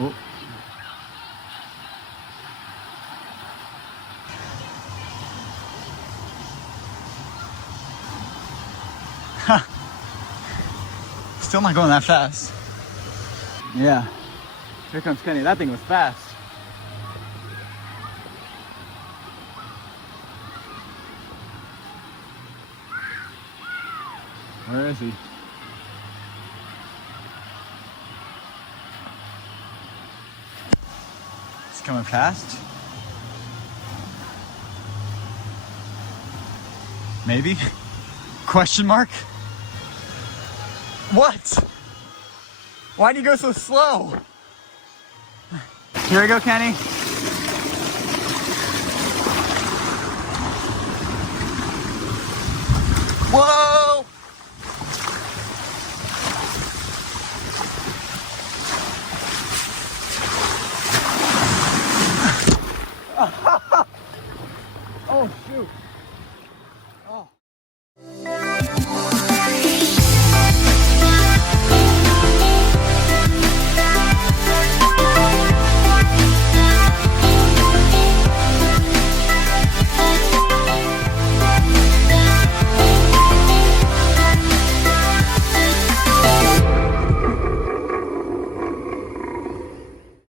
Oh. Still not going that fast. Yeah. Here comes Kenny. That thing was fast. Where is he? He's coming fast. Maybe? Question mark? What? Why'd you go so slow? Here we go, Kenny. Whoa!